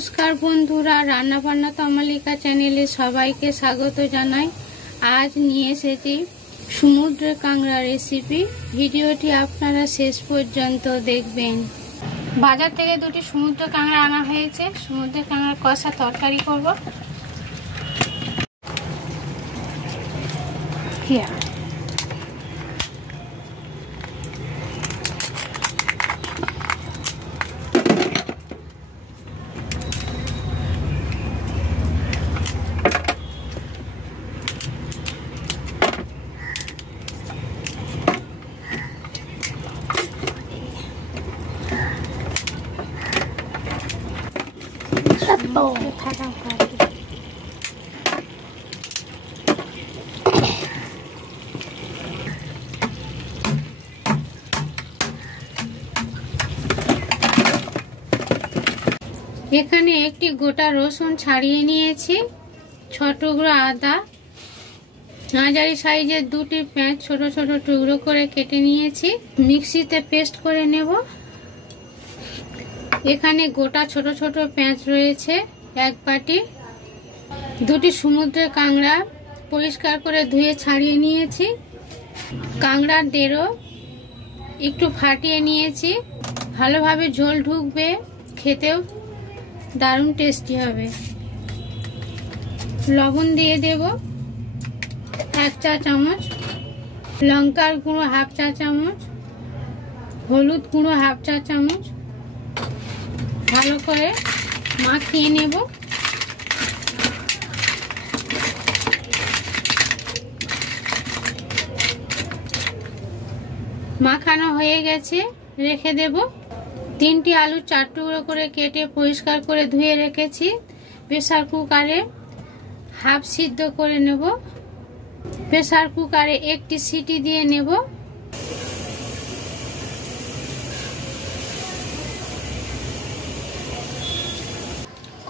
নমস্কার বন্ধুরা, রান্না বান্না তমালিকা চ্যানেলে সবাইকে স্বাগত জানাই। আজ নিয়ে এসেছি সমুদ্রের কাঁকড়া রেসিপি। ভিডিওটি আপনারা শেষ পর্যন্ত দেখবেন। বাজার থেকে দুটি সমুদ্র কাঁকড়া আনা হয়েছে। সমুদ্রের কাঁকড়ার কষা তরকারি করব। এখানে একটি গোটা রসুন ছাড়িয়ে নিয়েছি, 6 টুকরো আদা, মাঝারি সাইজের দুটি পেঁয়াজ ছোট ছোট টুকরো করে কেটে নিয়েছি, মিক্সিতে পেস্ট করে নেব। এখানে গোটা ছোট ছোট পেঁয়াজ রয়েছে 1 বাটি। দুটি সমুদ্রের কাঁকড়া পরিষ্কার করে ধুয়ে ছাড়িয়ে নিয়েছি। কাঁকড়ার দেড়ো একটু ফাটিয়ে নিয়েছি, ভালোভাবে ঝোল ঢুকবে, খেতেও দারুণ টেস্টি হবে। লবণ দিয়ে দেব 1 চা চামচ, লঙ্কার গুঁড়ো 1/2 চা চামচ, হলুদ গুঁড়ো 1/2 চা চামচ। ভালো করে মাখিয়ে নেব। মাখানো হয়ে গেছে, রেখে দেব। 3টি আলু 4 টুকরো করে কেটে পরিষ্কার করে ধুয়ে রেখেছি। প্রেসার কুকারে হাফ সিদ্ধ করে নেব। প্রেসার কুকারে 1টি সিটি দিয়ে নেব।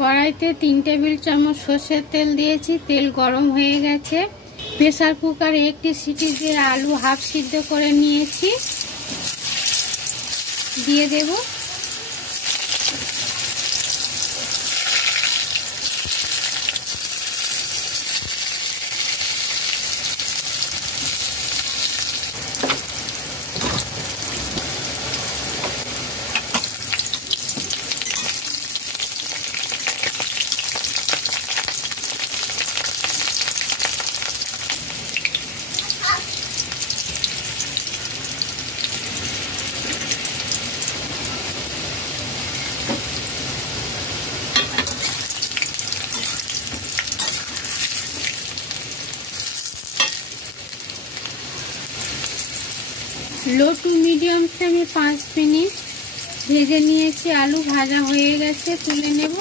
কড়াইতে 3 টেবিল চামচ সরষের তেল দিয়েছি। তেল গরম হয়ে গেছে। প্রেসার কুকারে 1টি সিটি দিয়ে আলু হাফ সিদ্ধ করে নিয়েছি, দিয়ে দেব। লো টু মিডিয়াম ফ্লেমে 5 মিনিট ভেজে নিয়েছি। আলু ভাজা হয়ে গেছে, তুলে নেব।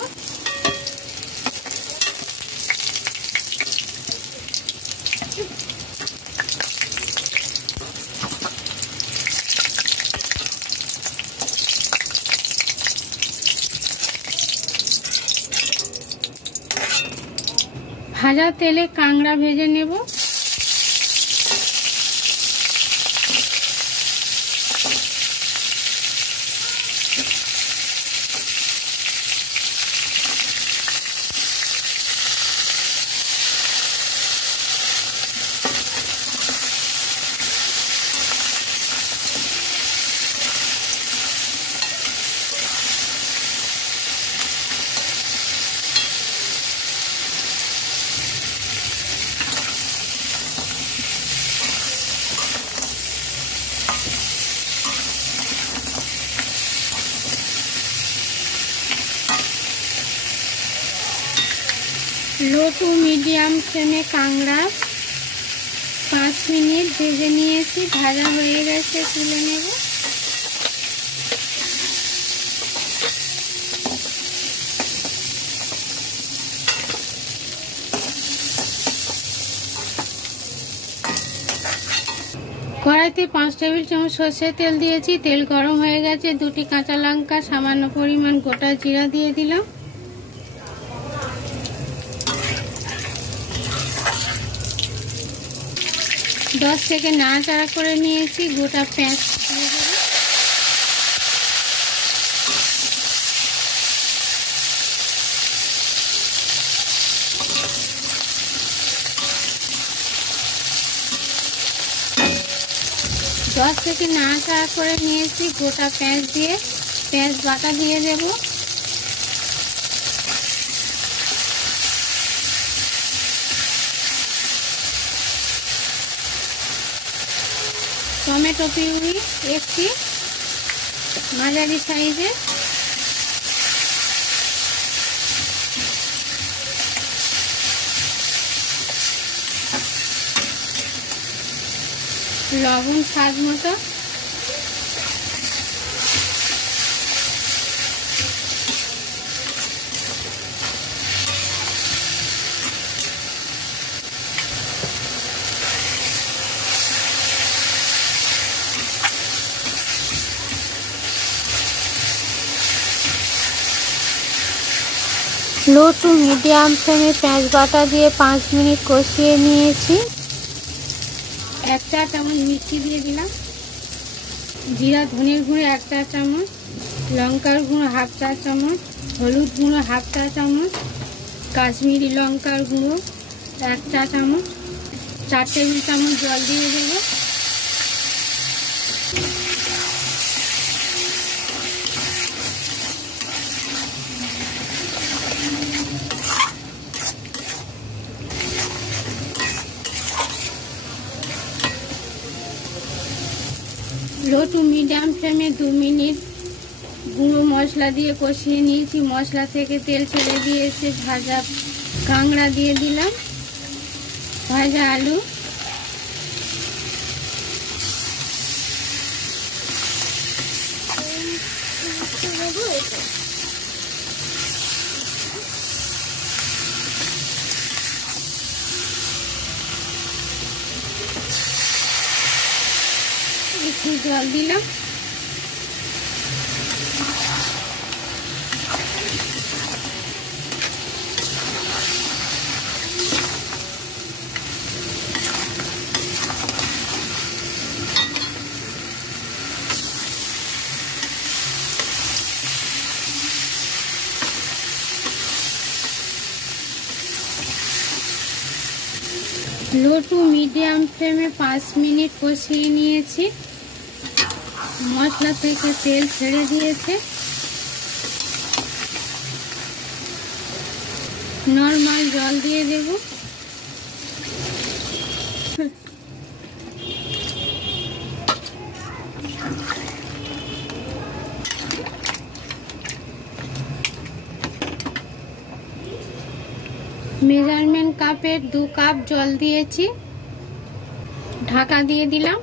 ভাজা তেলে কাঁকড়া ভেজে নেব। লো টু মিডিয়াম ফ্লেমে কাঁকড়া 5 মিনিট ভেজে নিয়েছি। ভাজা হয়ে গেছে, তুলে নেব। কড়াইতে 5 টেবিল চামচ সরষের তেল দিয়েছি। তেল গরম হয়ে গেছে। 2টি কাঁচা লঙ্কা, সামান্য পরিমাণ গোটা জিরা দিয়ে দিলাম। दस থেকে নাড়াচাড়া করে নিয়েছি। গোটা পেঁয়াজ দিয়ে দেব। 1 টেবিল চামচ 10 সেকেন্ড নাড়াচাড়া করে নিয়েছি। গোটা পেঁয়াজ দিয়ে পেঁয়াজ বাটা দিয়ে দেব। টমেটো পিউরি একটি মাঝারি সাইজের, লবণ স্বাদ মতো, লো টু মিডিয়াম ফ্লেমে পেঁয়াজ বাটা দিয়ে 5 মিনিট কষিয়ে নিয়েছি। 1 চা চামচ মিষ্টি দিয়ে দিলাম, জিরা ধনের গুঁড়ো 1 চা চামচ, লঙ্কার গুঁড়ো 1/2 চা চামচ, হলুদ গুঁড়ো 1/2 চা চামচ, কাশ্মীরি লঙ্কার গুঁড়ো 1 চা চামচ, 4 টেবিল চামচ জল দিয়ে দেবো। লো টু মিডিয়াম ফ্লেমে 2 মিনিট গুঁড়ো মশলা দিয়ে কষিয়ে নিয়েছি। মশলা থেকে তেল ছেড়ে দিয়েছে। ভাজা কাঁকড়া দিয়ে দিলাম, ভাজা আলু, একটু জল দিলাম। লো টু মিডিয়াম ফ্লেমে 5 মিনিট কষিয়ে নিয়েছি। মশলা থেকে তেল ছেড়ে দিয়েছে। নরমাল জল দিয়ে দেব। মেজারমেন্ট কাপের 2 কাপ জল দিয়েছি। ঢাকা দিয়ে দিলাম।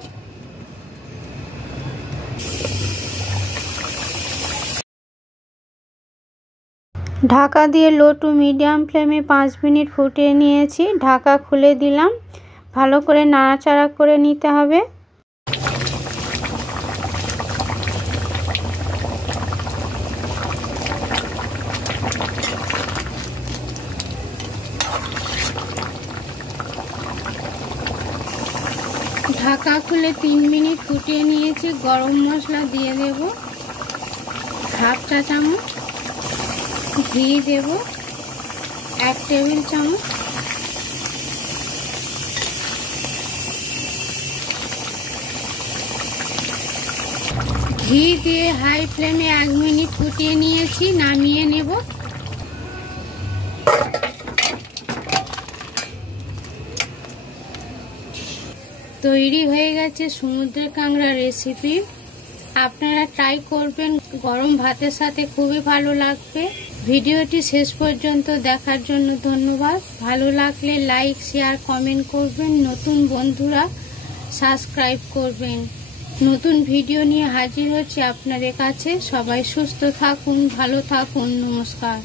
ঢাকা দিয়ে লো টু মিডিয়াম ফ্লেমে 5 মিনিট ফুটিয়ে নিয়েছি। ঢাকা খুলে দিলাম। ভালো করে নাড়াচাড়া করে নিতে হবে। ঢাকা খুলে 3 মিনিট ফুটিয়ে নিয়েছি। গরম মশলা দিয়ে দেব, 1/2 চা চামচ। ঘি দেব 1 টেবিল চামচ। ঘি দিয়ে হাই ফ্লেমে 1 মিনিট ফুটিয়ে নিয়েছি। নামিয়ে নেব। তৈরি হয়ে গেছে সমুদ্রের কাঁকড়া রেসিপি। আপনারা ট্রাই করবেন, গরম ভাতের সাথে খুবই ভালো লাগবে। ভিডিওটি শেষ পর্যন্ত দেখার জন্য ধন্যবাদ। ভালো লাগলে লাইক, শেয়ার, কমেন্ট করবেন। নতুন বন্ধুরা সাবস্ক্রাইব করবেন। নতুন ভিডিও নিয়ে হাজির হচ্ছি আপনাদের কাছে। সবাই সুস্থ থাকুন, ভালো থাকুন। নমস্কার।